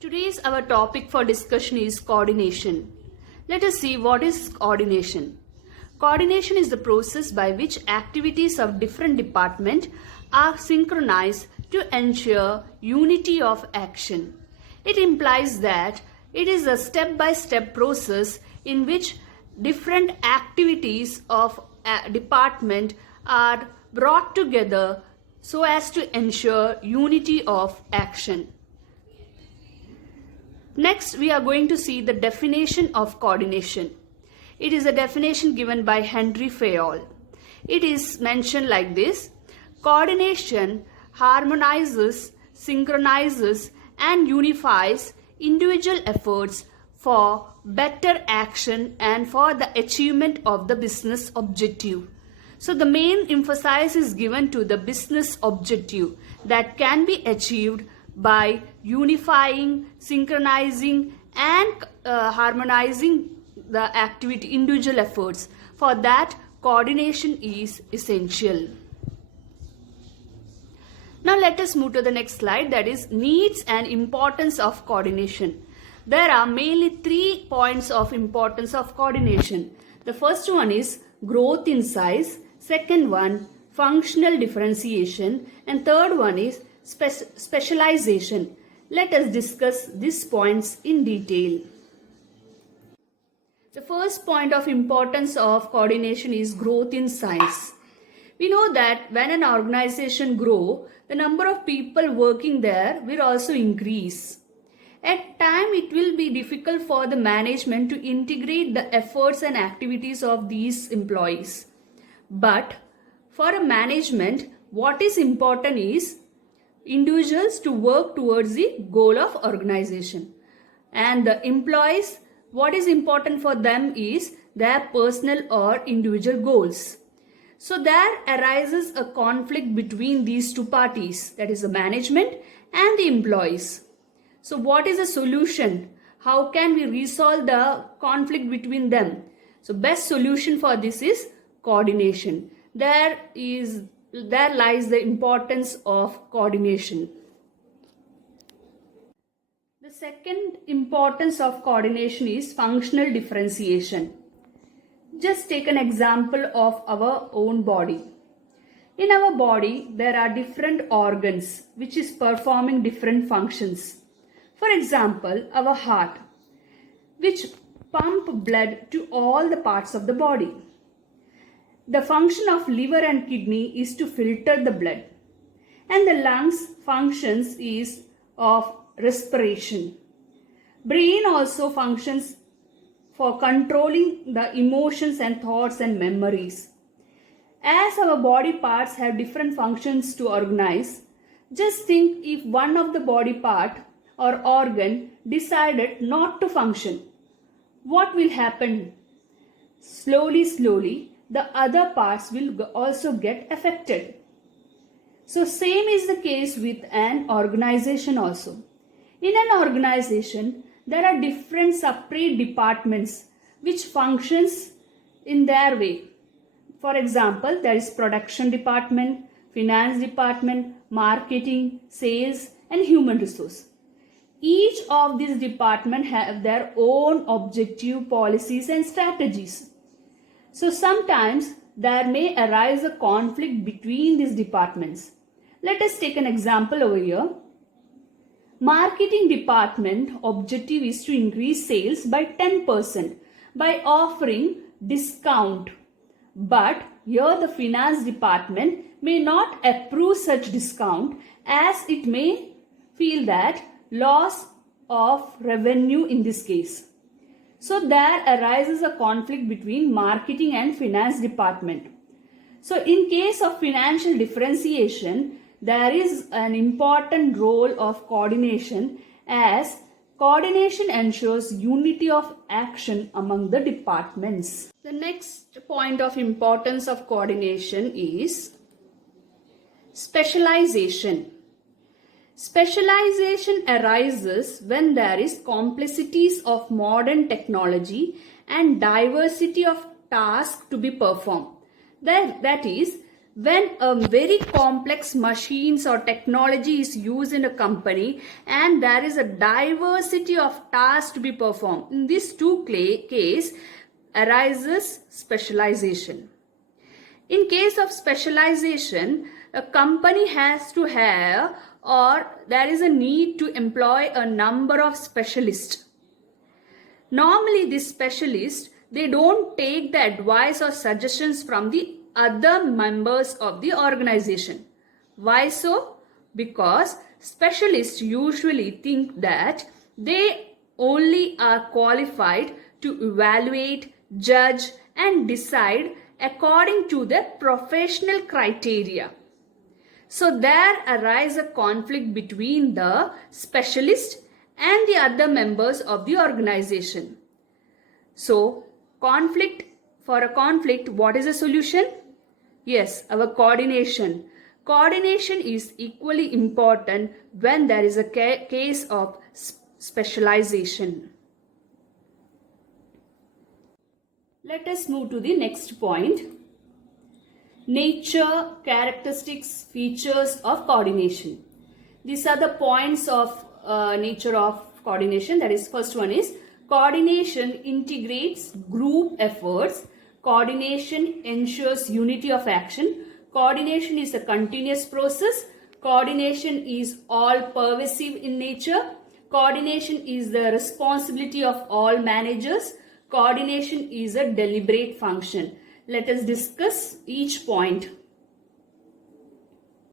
Today's our topic for discussion is coordination. Let us see what is coordination. Coordination is the process by which activities of different departments are synchronized to ensure unity of action. It implies that it is a step-by-step process in which different activities of a department are brought together so as to ensure unity of action. Next, we are going to see the definition of coordination. It is a definition given by Henry Fayol. It is mentioned like this: coordination harmonizes, synchronizes, and unifies individual efforts for better action and for the achievement of the business objective. So the main emphasis is given to the business objective that can be achieved by unifying, synchronizing, and harmonizing the activity, individual efforts. For that, coordination is essential. Now let us move to the next slide, that is needs and importance of coordination. There are mainly 3 points of importance of coordination. The first one is growth in size, second one functional differentiation, and third one is specialization. Let us discuss these points in detail. The first point of importance of coordination is growth in size. We know that when an organization grows, the number of people working there will also increase. At times, it will be difficult for the management to integrate the efforts and activities of these employees. But for a management, what is important is individuals to work towards the goal of organization. And the employees, what is important for them is their personal or individual goals. So there arises a conflict between these two parties, that is the management and the employees. So what is the solution? How can we resolve the conflict between them? So best solution for this is coordination. There lies the importance of coordination. The second importance of coordination is functional differentiation. Just take an example of our own body. In our body, there are different organs which is performing different functions. For example, our heart, which pump blood to all the parts of the body. The function of liver and kidney is to filter the blood. And the lungs functions is of respiration. Brain also functions for controlling the emotions and thoughts and memories. As our body parts have different functions to organize, just think if one of the body part or organ decided not to function, what will happen? Slowly, the other parts will also get affected. So same is the case with an organization also. In an organization, there are different separate departments which functions in their way. For example, there is production department, finance department, marketing, sales, and human resource. Each of these departments have their own objective, policies, and strategies. So sometimes there may arise a conflict between these departments. Let us take an example over here. Marketing department objective is to increase sales by 10% by offering discount. But here the finance department may not approve such discount, as it may feel that loss of revenue in this case. So there arises a conflict between marketing and finance department. So in case of financial differentiation, there is an important role of coordination, as coordination ensures unity of action among the departments. The next point of importance of coordination is specialization. Specialization arises when there is complexities of modern technology and diversity of tasks to be performed. That is, when a very complex machines or technology is used in a company and there is a diversity of tasks to be performed. In these two case arises specialization. In case of specialization, a company has to have or there is a need to employ a number of specialists. Normally these specialists, they don't take the advice or suggestions from the other members of the organization. Why so? Because specialists usually think that they only are qualified to evaluate, judge and decide according to the professional criteria. So there arises a conflict between the specialist and the other members of the organization. So for a conflict, what is the solution? Yes, our coordination. Coordination is equally important when there is a case of specialization. Let us move to the next point. Nature, characteristics, features of coordination. These are the points of nature of coordination. That is, first one is coordination integrates group efforts. Coordination ensures unity of action. Coordination is a continuous process. Coordination is all pervasive in nature. Coordination is the responsibility of all managers. Coordination is a deliberate function. Let us discuss each point.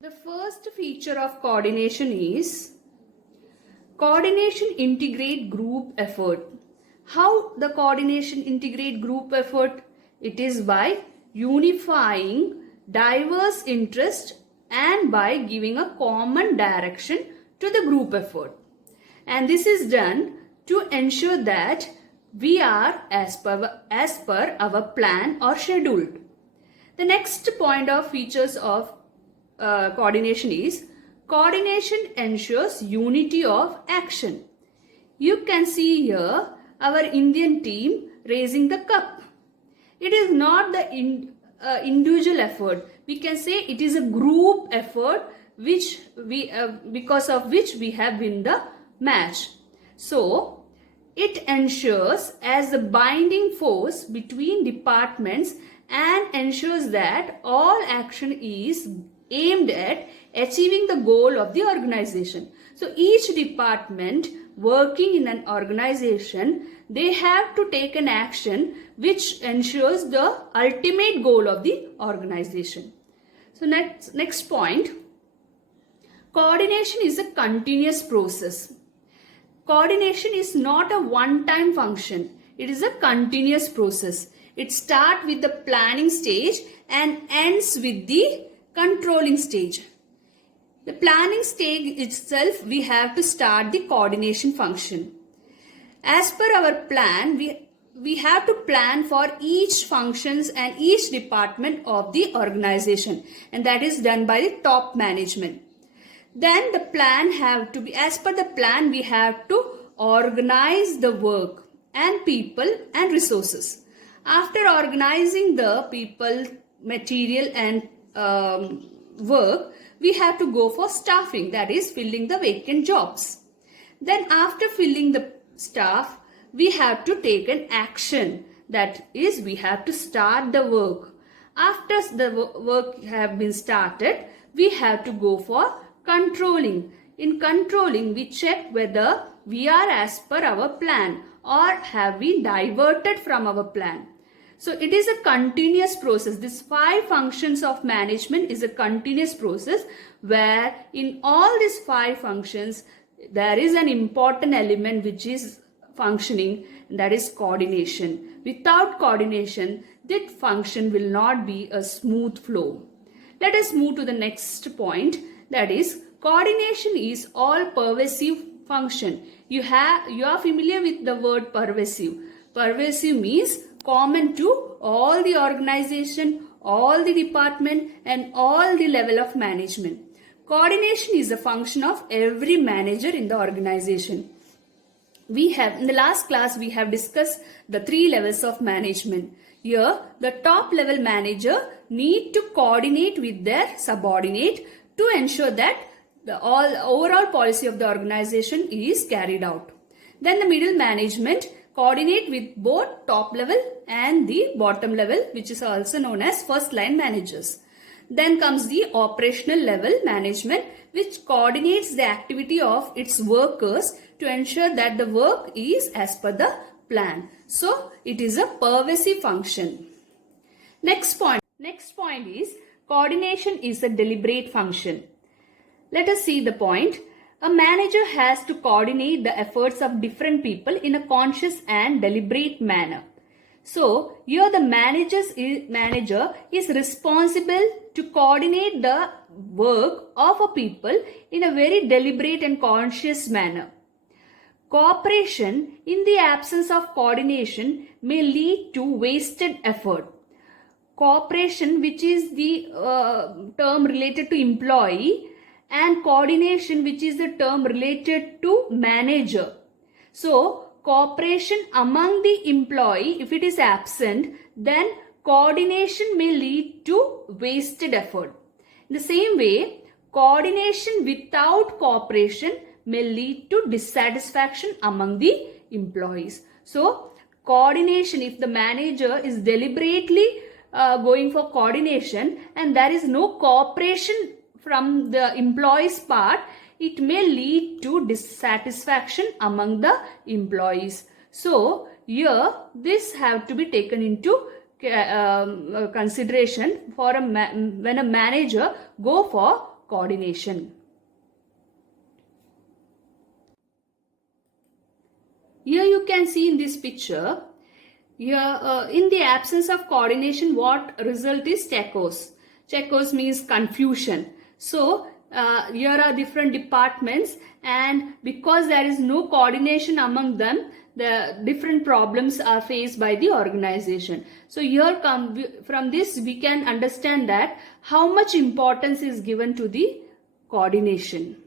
The first feature of coordination is coordination integrate group effort. How the coordination integrate group effort? It is by unifying diverse interests and by giving a common direction to the group effort. And this is done to ensure that we are as per our plan or schedule. The next point of features of coordination is coordination ensures unity of action. You can see here our Indian team raising the cup. It is not the individual effort. We can say it is a group effort which because of which we have won the match. So it ensures as a binding force between departments and ensures that all action is aimed at achieving the goal of the organization. So each department working in an organization, they have to take an action which ensures the ultimate goal of the organization. So next point, coordination is a continuous process. Coordination is not a one-time function. It is a continuous process. It starts with the planning stage and ends with the controlling stage. The planning stage itself, we have to start the coordination function. As per our plan, we have to plan for each functions and each department of the organization, and that is done by the top management. Then the plan have to be, as per the plan, we have to organize the work and people and resources. After organizing the people, material and work, we have to go for staffing, that is filling the vacant jobs. Then after filling the staff, we have to take an action, that is we have to start the work. After the work have been started, we have to go for controlling. In controlling, we check whether we are as per our plan or have we diverted from our plan. So it is a continuous process. These 5 functions of management is a continuous process where in all these 5 functions there is an important element which is functioning, and that is coordination. Without coordination, that function will not be a smooth flow. Let us move to the next point, that is coordination is all pervasive function. You are familiar with the word pervasive. Pervasive means common to all the organization, all the department and all the level of management. Coordination is a function of every manager in the organization. In the last class we have discussed the 3 levels of management. Here, the top level manager need to coordinate with their subordinate to ensure that the overall policy of the organization is carried out. Then the middle management coordinate with both top level and the bottom level, which is also known as first line managers. Then comes the operational level management, which coordinates the activity of its workers to ensure that the work is as per the plan. So it is a pervasive function. Next point is coordination is a deliberate function. Let us see the point. A manager has to coordinate the efforts of different people in a conscious and deliberate manner. So here the manager is responsible to coordinate the work of a people in a very deliberate and conscious manner. Cooperation in the absence of coordination may lead to wasted effort. Cooperation, which is the term related to employee, and coordination, which is the term related to manager. So cooperation among the employee, if it is absent, then coordination may lead to wasted effort. In the same way, coordination without cooperation may lead to dissatisfaction among the employees. So coordination, if the manager is deliberately going for coordination and there is no cooperation from the employee's part, it may lead to dissatisfaction among the employees. So here this have to be taken into consideration for when a manager go for coordination. Here you can see in this picture, here in the absence of coordination, what result is chaos. Chaos means confusion. So here are different departments, and because there is no coordination among them, the different problems are faced by the organization. So here from this we can understand that how much importance is given to the coordination.